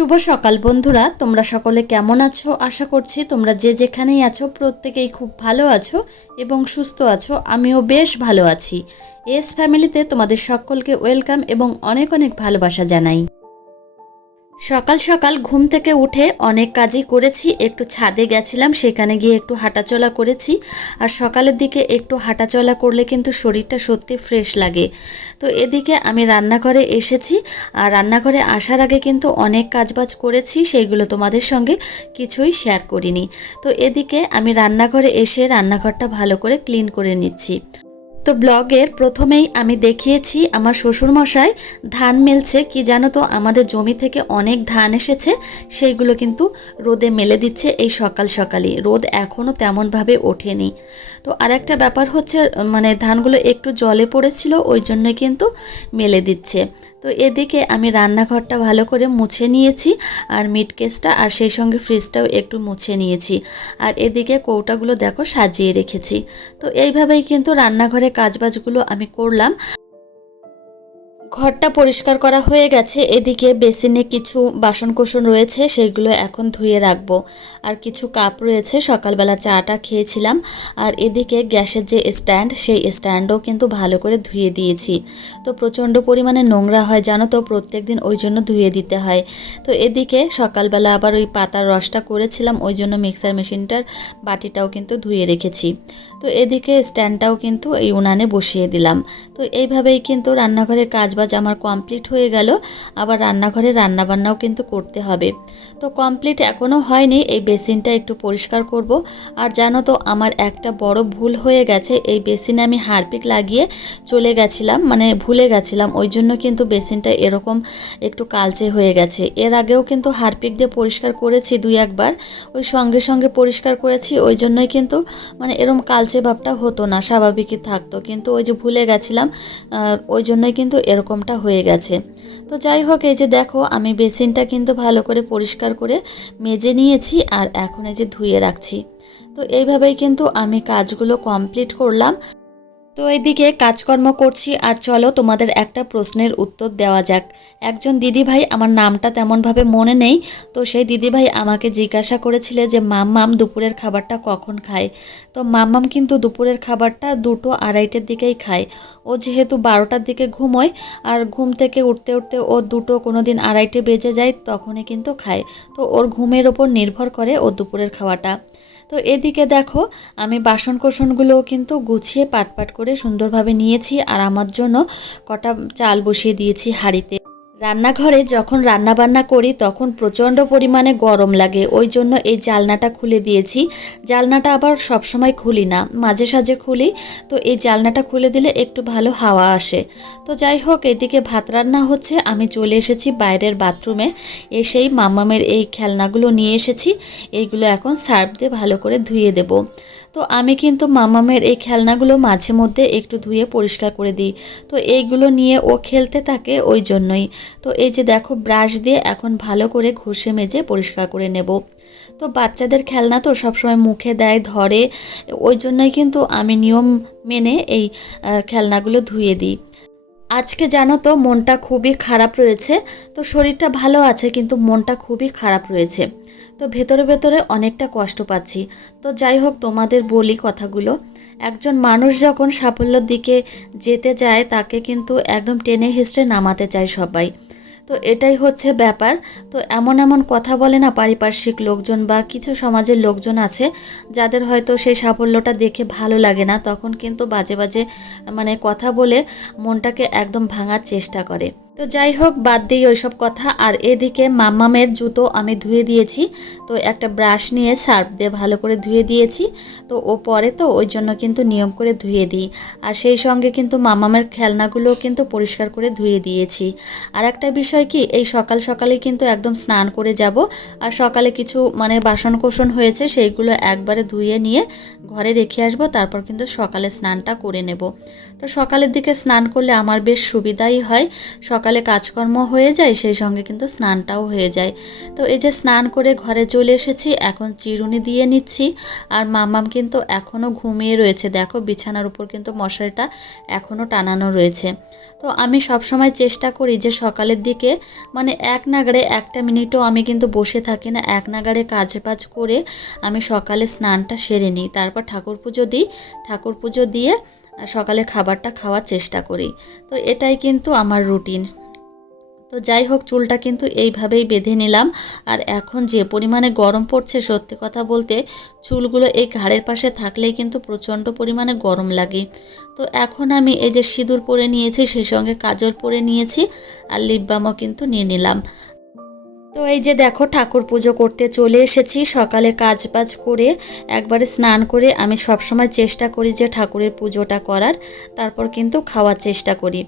শুভ সকাল বন্ধুরা। তোমরা সকলে কেমন আছো? আশা করছি তোমরা যে যেখানেই আছো, প্রত্যেকেই খুব ভালো আছো এবং সুস্থ আছো। আমিও বেশ ভালো আছি। এস ফ্যামিলিতে তোমাদের সকলকে ওয়েলকাম এবং অনেক অনেক ভালোবাসা জানাই। সকাল সকাল ঘুম থেকে উঠে অনেক কাজই করেছি, একটু ছাদে গেছিলাম, সেখানে গিয়ে একটু হাঁটাচলা করেছি। আর সকালের দিকে একটু হাঁটাচলা করলে কিন্তু শরীরটা সত্যি ফ্রেশ লাগে। তো এদিকে আমি রান্নাঘরে এসেছি, আর রান্নাঘরে আসার আগে কিন্তু অনেক কাজবাজ করেছি সেইগুলো তোমাদের সঙ্গে কিছুই শেয়ার করিনি। তো এদিকে আমি রান্নাঘরে এসে রান্নাঘরটা ভালো করে ক্লিন করে নিচ্ছি। তো ব্লগের প্রথমেই আমি দেখিয়েছি আমার শ্বশুরমশাই ধান মেলছে। কি জানো তো, আমাদের জমি থেকে অনেক ধান এসেছে, সেইগুলো কিন্তু রোদে মেলে দিচ্ছে এই সকাল সকালই। রোদ এখনও তেমনভাবে ওঠেনি। তো আরেকটা ব্যাপার হচ্ছে মানে ধানগুলো একটু জলে পড়েছিল, ওই জন্যই কিন্তু মেলে দিচ্ছে। তো এদিকে আমি রান্নাঘরটা ভালো করে মুছে নিয়েছি, আর মিট কেসটা আর সেই সঙ্গে ফ্রিজটাও একটু মুছে নিয়েছি। আর এদিকে কৌটাগুলো দেখো সাজিয়ে রেখেছি। তো এইভাবেই কিন্তু রান্নাঘরে কাজবাজগুলো আমি করলাম। ঘরটা পরিষ্কার করা হয়ে গেছে। এদিকে বেসিনে কিছু বাসনকোসন রয়েছে সেইগুলো এখন ধুয়ে রাখব। আর কিছু কাপ রয়েছে, সকালবেলা চাটা খেয়েছিলাম। আর এদিকে গ্যাসের যে স্ট্যান্ড, সেই স্ট্যান্ডও কিন্তু ভালো করে ধুয়ে দিয়েছি। তো প্রচণ্ড পরিমাণে নোংরা হয়, জানো তো, প্রত্যেক দিন ওই জন্য ধুয়ে দিতে হয়। তো এদিকে সকালবেলা আবার ওই পাতার রসটা করেছিলাম, ওই জন্য মিক্সার মেশিনটার বাটিটাও কিন্তু ধুয়ে রেখেছি। তো এদিকে স্ট্যান্ডটাও কিন্তু এই উনানে বসিয়ে দিলাম। তো এইভাবেই কিন্তু রান্নাঘরে কাজবাজ আমার কমপ্লিট হয়ে গেল। আবার রান্নাঘরে রান্নাবান্নাও কিন্তু করতে হবে। তো কমপ্লিট এখনও হয়নি, এই বেসিনটা একটু পরিষ্কার করব। আর জানো তো, আমার একটা বড় ভুল হয়ে গেছে, এই বেসিনে আমি হারপিক লাগিয়ে চলে গেছিলাম মানে ভুলে গেছিলাম। ওই জন্য কিন্তু বেসিনটা এরকম একটু কালচে হয়ে গেছে। এর আগেও কিন্তু হারপিক দিয়ে পরিষ্কার করেছি দুই একবার। ওই সঙ্গে সঙ্গে পরিষ্কার করেছি, ওই জন্যই কিন্তু মানে এরকম কালচে ভাবটা হতো না, স্বাভাবিকই থাকতো। কিন্তু ওই যে ভুলে গেছিলাম ওই জন্যই কিন্তু এরকমটা হয়ে গেছে। তো যাই হোক, এই যে দেখো, আমি বেসিনটা কিন্তু ভালো করে পরিষ্কার করে মেজে নিয়েছি আর এখন এই যে ধুয়ে রাখছি। তো এইভাবেই কিন্তু আমি কাজগুলো কমপ্লিট করলাম। তো এদিকে কাজকর্ম করছি, আর চলো তোমাদের একটা প্রশ্নের উত্তর দেওয়া যাক। একজন দিদিভাই, আমার নামটা তেমনভাবে মনে নেই, তো সেই দিদিভাই আমাকে জিজ্ঞাসা করেছিলে যে, মাম্মাম, দুপুরের খাবারটা কখন খায়? তো মাম্মাম কিন্তু দুপুরের খাবারটা দুটো আড়াইটের দিকেই খায়। ও যেহেতু বারোটার দিকে ঘুমোয়, আর ঘুম থেকে উঠতে উঠতে ও দুটো কোনো দিন আড়াইটে বেজে যায়, তখনই কিন্তু খায়। তো ওর ঘুমের ওপর নির্ভর করে ও দুপুরের খাওয়াটা। তো এদিকে দেখো, আমি বাসন কোসনগুলোও কিন্তু গুছিয়ে পাট পাট করে সুন্দরভাবে নিয়েছি আর আমার জন্য কটা চাল বসিয়ে দিয়েছি হাঁড়িতে। রান্নাঘরে যখন রান্না বান্না করি, তখন প্রচণ্ড পরিমাণে গরম লাগে। ওই জন্য এই জালনাটা খুলে দিয়েছি। জালনাটা আবার সবসময় খুলি না, মাঝে সাঝে খুলি। তো এই জালনাটা খুলে দিলে একটু ভালো হাওয়া আসে। তো যাই হোক, এদিকে ভাত রান্না হচ্ছে। আমি চলে এসেছি বাইরের বাথরুমে। এসেই মামামের এই খেলনাগুলো নিয়ে এসেছি। এইগুলো এখন সার্ফ দিয়ে ভালো করে ধুয়ে দেব। তো আমি কিন্তু মামামের এই খেলনাগুলো মাঝে মধ্যে একটু ধুয়ে পরিষ্কার করে দিই। তো এইগুলো নিয়ে ও খেলতে থাকে ওই জন্যই। তো এই যে দেখো ব্রাশ দিয়ে এখন ভালো করে ঘষে মেজে পরিষ্কার করে নেব। তো বাচ্চাদের খেলনা তো সবসময় মুখে দেয়, ধরে। ওই জন্যই কিন্তু আমি নিয়ম মেনে এই খেলনাগুলো ধুয়ে দিই। আজকে জানো তো মনটা খুবই খারাপ রয়েছে। তো শরীরটা ভালো আছে কিন্তু মনটা খুবই খারাপ রয়েছে। তো ভেতরে ভেতরে অনেকটা কষ্ট পাচ্ছি। তো যাই হোক, তোমাদের বলি কথাগুলো। একজন মানুষ যখন সাফল্যের দিকে যেতে যায়, তাকে কিন্তু একদম টেনে হিস্ট্রে নামাতে চায় সবাই। তো এটাই হচ্ছে ব্যাপার। তো এমন এমন কথা বলে না পারিপার্শ্বিক লোকজন বা কিছু সমাজের লোকজন আছে, যাদের হয়তো সেই সাফল্যটা দেখে ভালো লাগে না, তখন কিন্তু বাজে বাজে মানে কথা বলে মনটাকে একদম ভাঙার চেষ্টা করে। তো যাই হোক, বাদ দিই ওইসব কথা। আর এদিকে মাম্মামের জুতো আমি ধুয়ে দিয়েছি। তো একটা ব্রাশ নিয়ে সার্ফ দিয়ে ভালো করে ধুয়ে দিয়েছি। তো ও পরে তো, ওই জন্য কিন্তু নিয়ম করে ধুয়ে দিই। আর সেই সঙ্গে কিন্তু মামামের খেলনাগুলোও কিন্তু পরিষ্কার করে ধুয়ে দিয়েছি। আর একটা বিষয় কি, এই সকাল সকালে কিন্তু একদম স্নান করে যাব। আর সকালে কিছু মানে বাসন কোসন হয়েছে, সেইগুলো একবারে ধুয়ে নিয়ে ঘরে রেখে আসব। তারপর কিন্তু সকালে স্নানটা করে নেব। তো সকালের দিকে স্নান করলে আমার বেশ সুবিধাই হয়। সকালে সকালে কাজকর্ম হয়ে যায়, সেই সঙ্গে কিন্তু স্নানটাও হয়ে যায়। তো এই যে স্নান করে ঘরে চলে এসেছি, এখন চিরুনি দিয়ে নিচ্ছি। আর মামাম কিন্তু এখনও ঘুমিয়ে রয়েছে। দেখো, বিছানার উপর কিন্তু মশারিটা এখনও টানানো রয়েছে। তো আমি সবসময় চেষ্টা করি যে সকালের দিকে মানে এক নাগাড়ে একটা মিনিটও আমি কিন্তু বসে থাকি না, এক নাগাড়ে কাজ বাজ করে আমি সকালে স্নানটা সেরে নিই। তারপর ঠাকুর পুজো দিই। ঠাকুর পুজো দিয়ে সকালে খাবারটা খাওয়ার চেষ্টা করি। তো এটাই কিন্তু আমার রুটিন। তো যাই হোক, চুলটা কিন্তু এইভাবেই বেঁধে নিলাম। আর এখন যে পরিমাণে গরম পড়ছে, সত্যি কথা বলতে চুলগুলো এই ঘাড়ের পাশে থাকলেই কিন্তু প্রচণ্ড পরিমাণে গরম লাগে। তো এখন আমি এই যে সিঁদুর পরে নিয়েছি, সেই সঙ্গে কাজল পরে নিয়েছি, আর লিপ বামও কিন্তু নিয়ে নিলাম। তো এই যে দেখো ঠাকুর পুজো করতে চলে এসেছি, সকালে কাজ বাজ করে একবারে স্নান করে আমি সবসময় চেষ্টা করি যে ঠাকুরের পুজোটা করার, তারপর কিন্তু খাওয়ার চেষ্টা করি।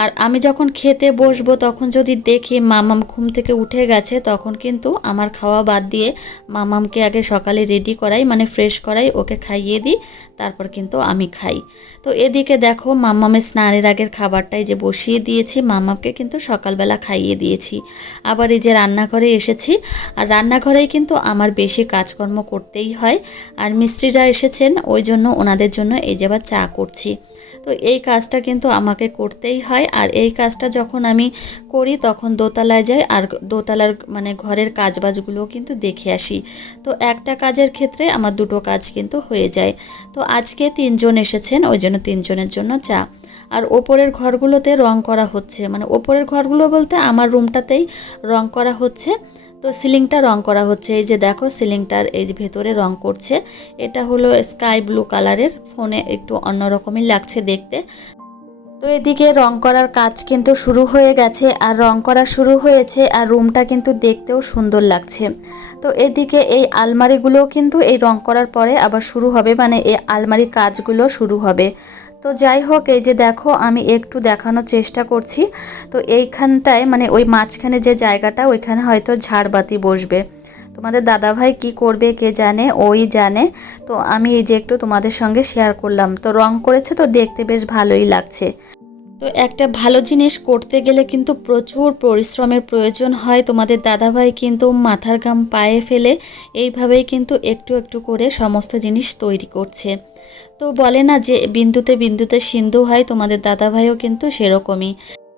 আর আমি যখন খেতে বসবো তখন যদি দেখি মামাম ঘুম থেকে উঠে গেছে তখন কিন্তু আমার খাওয়া বাদ দিয়ে মামামকে আগে সকালে রেডি করাই মানে ফ্রেশ করাই, ওকে খাইয়ে দিই, তারপর কিন্তু আমি খাই। তো এদিকে দেখো মামামের স্নানের আগের খাবারটাই যে বসিয়ে দিয়েছি মামাকে কিন্তু সকালবেলা খাইয়ে দিয়েছি। আবার এই যে রান্নাঘরে এসেছি। আর রান্নাঘরেই কিন্তু আমার বেশি কাজকর্ম করতেই হয়। আর মিস্ত্রিরা এসেছেন, ওই জন্য ওনাদের জন্য এই যে চা করছি। তো এই কাজটা কিন্তু আমাকে করতেই হয়। আর এই কাজটা যখন আমি করি তখন দোতলায় যাই। আর দোতলার মানে ঘরের কাজবাজগুলোও কিন্তু দেখে আসি। তো একটা কাজের ক্ষেত্রে আমার দুটো কাজ কিন্তু হয়ে যায়। তো আজকে তিনজন এসেছেন, ওই জন্য তিনজনের জন্য চা। আর ওপরের ঘরগুলোতে রং করা হচ্ছে। মানে ওপরের ঘরগুলো বলতে আমার রুমটাতেই রং করা হচ্ছে। তো সিলিংটা রং করা হচ্ছে। এই যে দেখো সিলিংটার এই যে ভেতরে রং করছে। এটা হলো স্কাই ব্লু কালারের। ফোনে একটু অন্যরকমই লাগছে দেখতে। তো এদিকে রং করার কাজ কিন্তু শুরু হয়ে গেছে আর রং করা শুরু হয়েছে আর রুমটা কিন্তু দেখতেও সুন্দর লাগছে। তো এদিকে এই আলমারিগুলোও কিন্তু এই রং করার পরে আবার শুরু হবে। মানে এই আলমারি কাজগুলো শুরু হবে। তো যাই হোক, এই যে দেখো, আমি একটু দেখানোর চেষ্টা করছি। তো এইখানটায় মানে ওই মাঝখানে যে জায়গাটা, ওইখানে হয়তো ঝাড়বাতি বসবে। তোমাদের দাদাভাই কি করবে কে জানে, ওই জানে। তো আমি এই যে একটু তোমাদের সঙ্গে শেয়ার করলাম। তো রং করেছে তো দেখতে বেশ ভালোই লাগছে। তো একটা ভালো জিনিস করতে গেলে কিন্তু প্রচুর পরিশ্রমের প্রয়োজন হয় তোমাদের দাদাভাই কিন্তু মাথার গাম পায়ে ফেলে এইভাবেই কিন্তু একটু একটু করে সমস্ত জিনিস তৈরি করছে। তো বলে না যে বিন্দুতে বিন্দুতে সিন্ধু হয়, তোমাদের দাদাভাইও কিন্তু সেরকমই।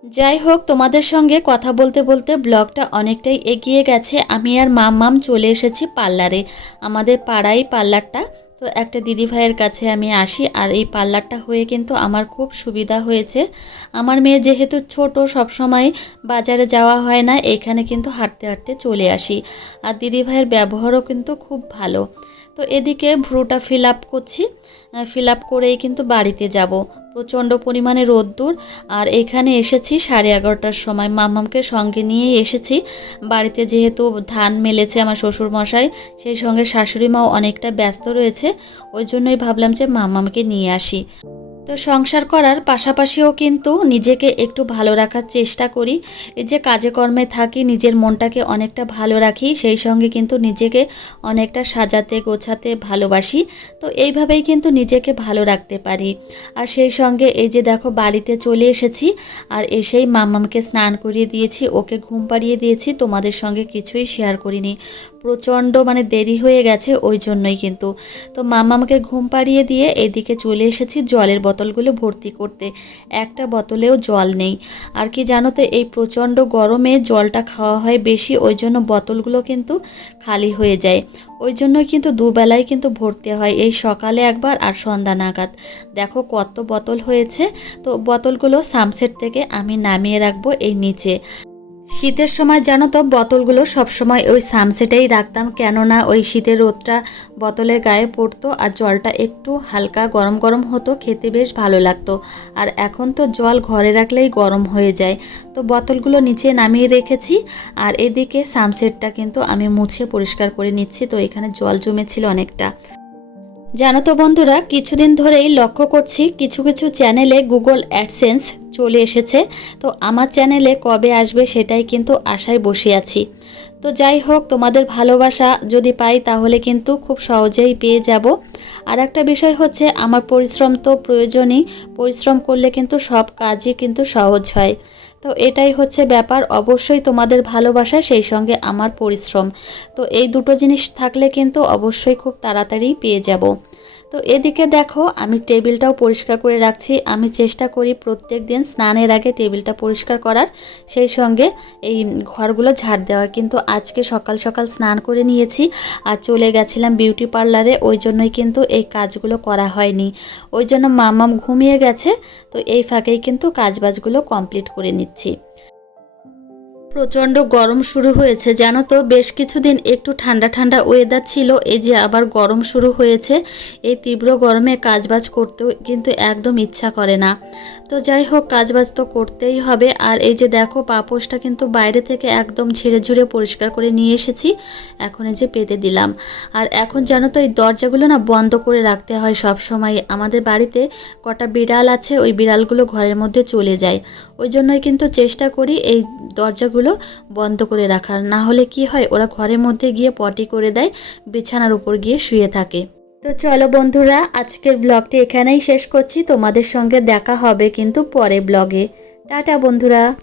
যাই হোক, তোমাদের সঙ্গে কথা বলতে বলতে ব্লগটা অনেকটাই এগিয়ে গেছে। আমি আর মাম মাম চলে এসেছি পার্লারে। আমাদের পাড়াই পার্লারটা তো একটা দিদি ভাইয়ের কাছে আমি আসি আর এই পার্লারটা হয়ে কিন্তু আমার খুব সুবিধা হয়েছে। আমার মেয়ে যেহেতু ছোট, সবসময় বাজারে যাওয়া হয় না, এখানে কিন্তু হাঁটতে হাঁটতে চলে আসি। আর দিদি ভাইয়ের ব্যবহারও কিন্তু খুব ভালো। তো এদিকে ভ্রুটা ফিল আপ করছি। ফিল আপ করেই কিন্তু বাড়িতে যাব। প্রচণ্ড পরিমাণে রোদ্দুর। আর এখানে এসেছি সাড়ে এগারোটার সময়। মামামকে সঙ্গে নিয়েই এসেছি। বাড়িতে যেহেতু ধান মেলেছে আমার শ্বশুর মশাই সেই সঙ্গে শাশুড়ি মাও অনেকটা ব্যস্ত রয়েছে। ওই জন্যই ভাবলাম যে মামামকে নিয়ে আসি। তো সংসার করার পাশাপাশিও কিন্তু নিজেকে একটু ভালো রাখার চেষ্টা করি। এই যে কাজে কর্মে থাকি, নিজের মনটাকে অনেকটা ভালো রাখি, সেই সঙ্গে কিন্তু নিজেকে অনেকটা সাজাতে, গোছাতে ভালোবাসি। তো এইভাবেই কিন্তু নিজেকে ভালো রাখতে পারি। আর সেই সঙ্গে এই যে দেখো বাড়িতে চলে এসেছি, আর এসেই মামামকে স্নান করিয়ে দিয়েছি, ওকে ঘুম পাড়িয়ে দিয়েছি, তোমাদের সঙ্গে কিছুই শেয়ার করিনি। প্রচণ্ড মানে দেরি হয়ে গেছে ওই জন্যই কিন্তু। তো মামামকে ঘুম পাড়িয়ে দিয়ে এদিকে চলে এসেছি, জলের বোতলগুলো ভর্তি করতে। একটা বোতলেও জল নেই। আর কি জানো তো, এই প্রচণ্ড গরমে জলটা খাওয়া হয় বেশি, ওই জন্য বোতলগুলো কিন্তু খালি হয়ে যায়। ওই জন্যই কিন্তু দুবেলায় কিন্তু ভর্তি হয়, এই সকালে একবার আর সন্ধ্যা নাগাদ। দেখো কত বোতল হয়েছে, তো বোতলগুলো সামসেট থেকে আমি নামিয়ে রাখব এই নিচে। শীতের সময় জানো তো, বোতলগুলো সবসময় ওই সামসেটেই রাখতাম। কেননা ওই শীতের রোদটা বোতলের গায়ে পড়তো আর জলটা একটু হালকা গরম গরম হতো, খেতে বেশ ভালো লাগতো। আর এখন তো জল ঘরে রাখলেই গরম হয়ে যায়। তো বোতলগুলো নিচে নামিয়ে রেখেছি আর এদিকে সামসেটটা কিন্তু আমি মুছে পরিষ্কার করে নিচ্ছি। তো এখানে জল জমেছিল অনেকটা। জানো তো বন্ধুরা, কিছুদিন ধরেই লক্ষ্য করছি কিছু কিছু চ্যানেলে গুগল অ্যাডসেন্স চলে এসেছে। তো আমার চ্যানেলে কবে আসবে সেটাই কিন্তু আশায় বসে আছি। তো যাই হোক, তোমাদের ভালোবাসা যদি পাই তাহলে কিন্তু খুব সহজেই পেয়ে যাব। আর একটা বিষয় হচ্ছে, আমার পরিশ্রম তো প্রয়োজনই। পরিশ্রম করলে কিন্তু সব কাজই কিন্তু সহজ হয়। তো এটাই হচ্ছে ব্যাপার। অবশ্যই তোমাদের ভালোবাসা, সেই সঙ্গে আমার পরিশ্রম। তো এই দুটো জিনিস থাকলে কিন্তু অবশ্যই খুব তাড়াতাড়ি পেয়ে যাব। তো এদিকে দেখো, আমি টেবিলটাও পরিষ্কার করে রাখছি। আমি চেষ্টা করি প্রত্যেক দিন স্নানের আগে টেবিলটা পরিষ্কার করার। সেই সঙ্গে এই ঘরগুলো ঝাড় দেওয়ার। কিন্তু আজকে সকাল সকাল স্নান করে নিয়েছি আর চলে গেছিলাম বিউটি পার্লারে। ওই জন্যই কিন্তু এই কাজগুলো করা হয়নি। ওই জন্য মামাম ঘুমিয়ে গেছে। তো এই ফাঁকেই কিন্তু কাজবাজগুলো কমপ্লিট করে নিচ্ছি। প্রচণ্ড গরম শুরু হয়েছে, জানো তো? বেশ কিছুদিন একটু ঠান্ডা ঠান্ডা ওয়েদার ছিল, এই যে আবার গরম শুরু হয়েছে। এই তীব্র গরমে কাজবাজ করতেও কিন্তু একদম ইচ্ছা করে না। তো যাই হোক, কাজবাজ তো করতেই হবে। আর এই যে দেখো, পাপোশটা কিন্তু বাইরে থেকে একদম ঝেড়ে ঝুড়ে পরিষ্কার করে নিয়ে এসেছি। এখন এই যে পেতে দিলাম। আর এখন জানো তো, এই দরজাগুলো না বন্ধ করে রাখতে হয় সব সময় আমাদের বাড়িতে কটা বিড়াল আছে, ওই বিড়ালগুলো ঘরের মধ্যে চলে যায়। ওই জন্যই কিন্তু চেষ্টা করি এই দরজাগুলো বন্ধ করে রাখার। না হলে কি হয়, ওরা ঘরের মধ্যে গিয়ে পটি করে দেয়, বিছানার উপর গিয়ে শুয়ে থাকে। তো চলো বন্ধুরা, আজকের ব্লগটি এখানেই শেষ করছি। তোমাদের সঙ্গে দেখা হবে কিন্তু পরে ব্লগে টাটা বন্ধুরা।